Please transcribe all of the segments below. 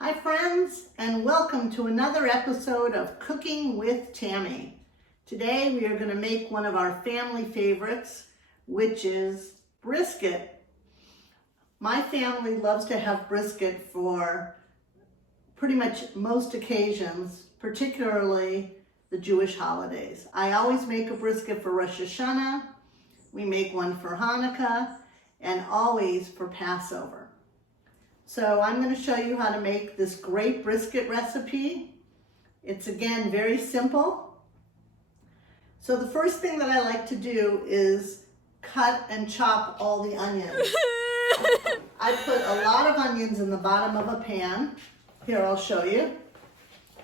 Hi friends, and welcome to another episode of Cooking with Tammy. Today we are going to make one of our family favorites, which is brisket. My family loves to have brisket for pretty much most occasions, particularly the Jewish holidays. I always make a brisket for Rosh Hashanah, we make one for Hanukkah, and always for Passover. So I'm going to show you how to make this great brisket recipe. It's again very simple. So the first thing that I like to do is cut and chop all the onions. I put a lot of onions in the bottom of a pan. Here, I'll show you.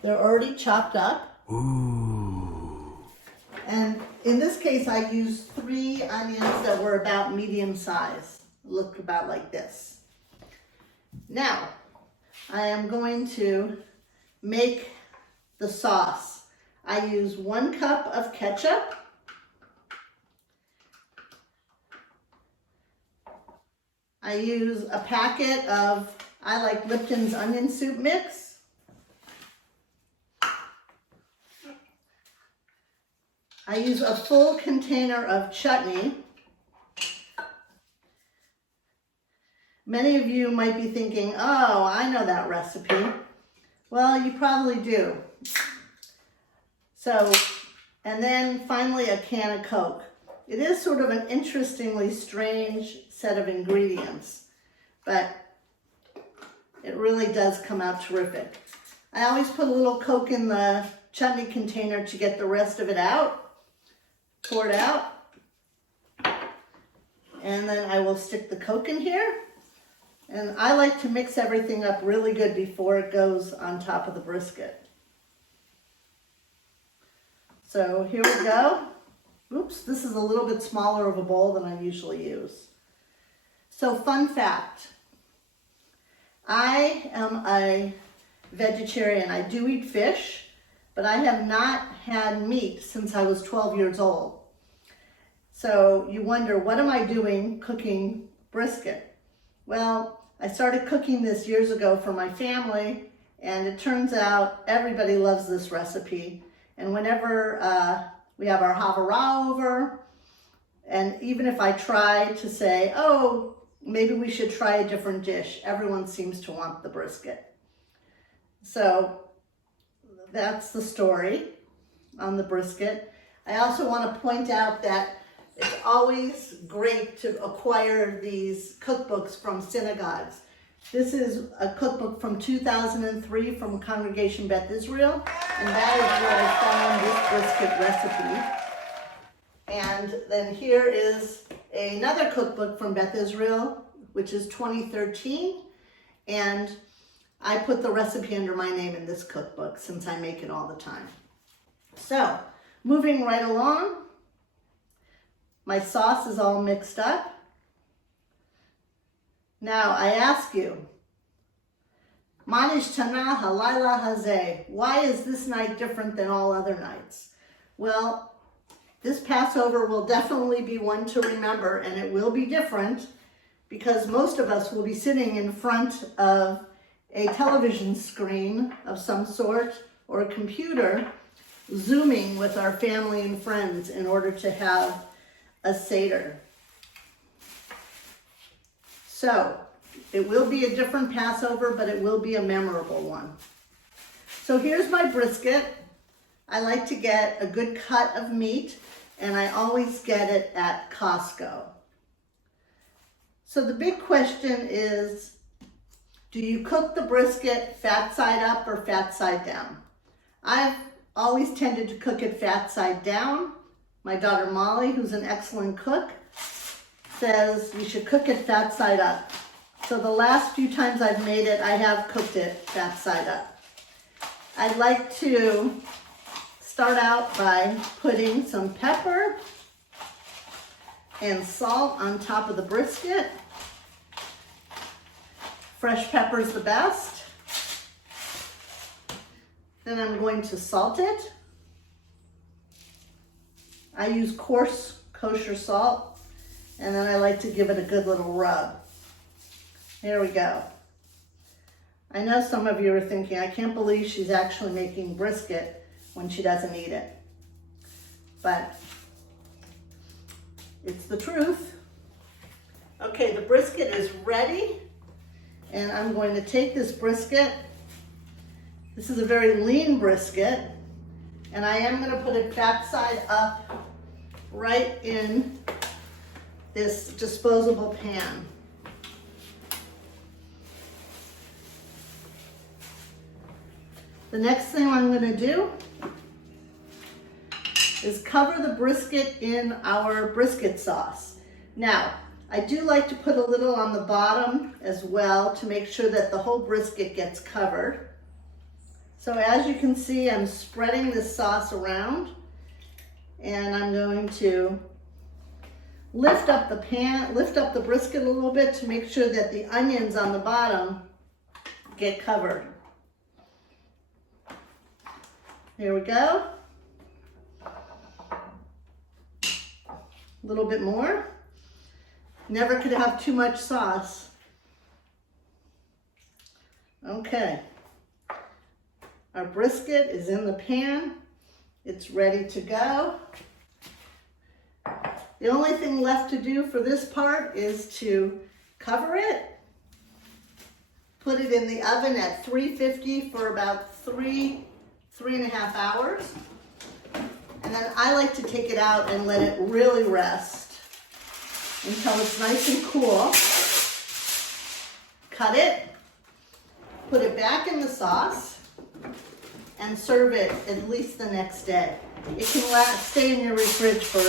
They're already chopped up. Ooh. And in this case, I used 3 onions that were about medium size. Look about like this. Now, I am going to make the sauce. I use 1 cup of ketchup. I use a packet of, I like Lipton's onion soup mix. I use a full container of chutney. Many of you might be thinking, oh, I know that recipe. Well, you probably do. So, and then finally a can of Coke. It is sort of an interestingly strange set of ingredients, but it really does come out terrific. I always put a little Coke in the chutney container to get the rest of it out, pour it out, and then I will stick the Coke in here. And I like to mix everything up really good before it goes on top of the brisket. So here we go. Oops, this is a little bit smaller of a bowl than I usually use. So fun fact, I am a vegetarian. I do eat fish, but I have not had meat since I was 12 years old. So you wonder, what am I doing cooking brisket? Well, I started cooking this years ago for my family, and it turns out everybody loves this recipe. And whenever we have our Havara over, and even if I try to say, oh, maybe we should try a different dish, everyone seems to want the brisket. So that's the story on the brisket. I also want to point out that it's always great to acquire these cookbooks from synagogues. This is a cookbook from 2003 from Congregation Beth Israel, and that is where I found this brisket recipe. And then here is another cookbook from Beth Israel, which is 2013, and I put the recipe under my name in this cookbook since I make it all the time. So, moving right along. My sauce is all mixed up. Now I ask you, Manish Tana Halayla Hazeh, why is this night different than all other nights? Well, this Passover will definitely be one to remember, and it will be different because most of us will be sitting in front of a television screen of some sort or a computer, Zooming with our family and friends in order to have a Seder. So it will be a different Passover, but it will be a memorable one. So here's my brisket. I like to get a good cut of meat, and I always get it at Costco. So the big question is, do you cook the brisket fat side up or fat side down? I've always tended to cook it fat side down. My daughter Molly, who's an excellent cook, says you should cook it fat side up. So the last few times I've made it, I have cooked it fat side up. I'd like to start out by putting some pepper and salt on top of the brisket. Fresh pepper is the best. Then I'm going to salt it. I use coarse kosher salt, and then I like to give it a good little rub. Here we go. I know some of you are thinking, I can't believe she's actually making brisket when she doesn't eat it. But it's the truth. Okay, the brisket is ready. And I'm going to take this brisket. This is a very lean brisket. And I am going to put it fat side up right in this disposable pan. The next thing I'm going to do is cover the brisket in our brisket sauce. Now, I do like to put a little on the bottom as well to make sure that the whole brisket gets covered. So as you can see, I'm spreading this sauce around, and I'm going to lift up the pan, lift up the brisket a little bit to make sure that the onions on the bottom get covered. Here we go. A little bit more. Never could have too much sauce. Okay. Our brisket is in the pan. It's ready to go. The only thing left to do for this part is to cover it, put it in the oven at 350 for about 3.5 hours. And then I like to take it out and let it really rest until it's nice and cool. Cut it, put it back in the sauce, and serve it at least the next day. It can stay in your fridge for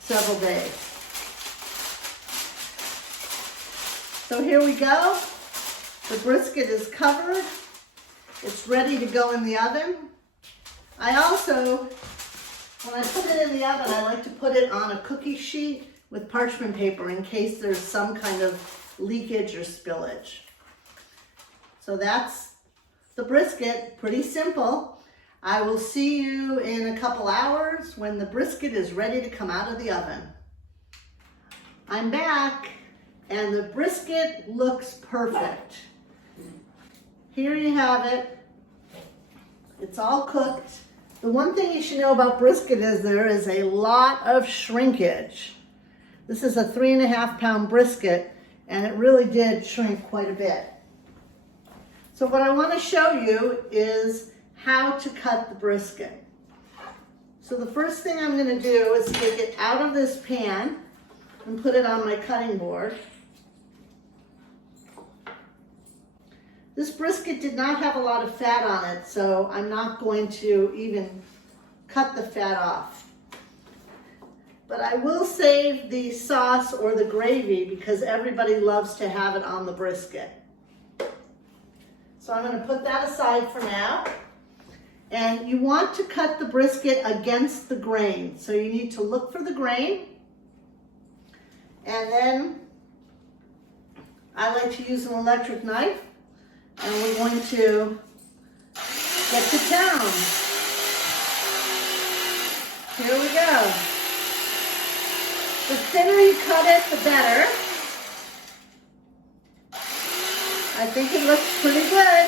several days. So here we go. The brisket is covered. It's ready to go in the oven. I also, when I put it in the oven, I like to put it on a cookie sheet with parchment paper in case there's some kind of leakage or spillage. So that's the brisket, pretty simple. I will see you in a couple hours when the brisket is ready to come out of the oven. I'm back, and the brisket looks perfect. Here you have it. It's all cooked. The one thing you should know about brisket is there is a lot of shrinkage. This is a 3.5 pound brisket, and it really did shrink quite a bit. So what I want to show you is how to cut the brisket. So the first thing I'm going to do is take it out of this pan and put it on my cutting board. This brisket did not have a lot of fat on it, so I'm not going to even cut the fat off. But I will save the sauce or the gravy because everybody loves to have it on the brisket. So I'm going to put that aside for now. And you want to cut the brisket against the grain. So you need to look for the grain. And then I like to use an electric knife. And we're going to get to town. Here we go. The thinner you cut it, the better. I think it looks pretty good.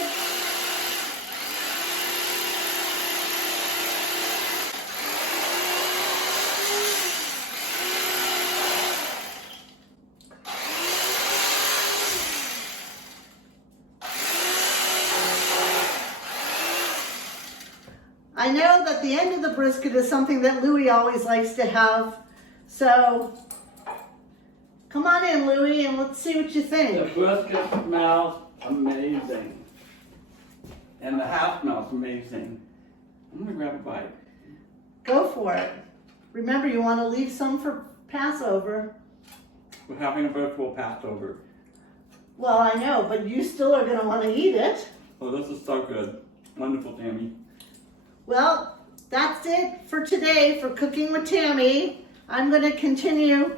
I know that the end of the brisket is something that Louie always likes to have, so come on in, Louie, and let's see what you think. The brisket smells amazing. And the house smells amazing. I'm gonna grab a bite. Go for it. Remember, you want to leave some for Passover. We're having a virtual Passover. Well, I know, but you still are going to want to eat it. Oh, this is so good. Wonderful, Tammy. Well, that's it for today for Cooking with Tammy. I'm going to continue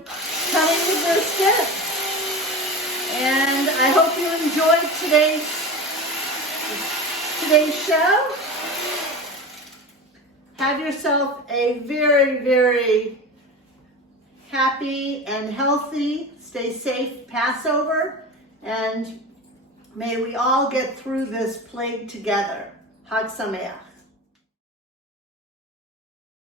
cutting the brisket. And I hope you enjoyed today's show. Have yourself a very, very happy and healthy, stay safe Passover. And May we all get through this plague together. Hag Sameach.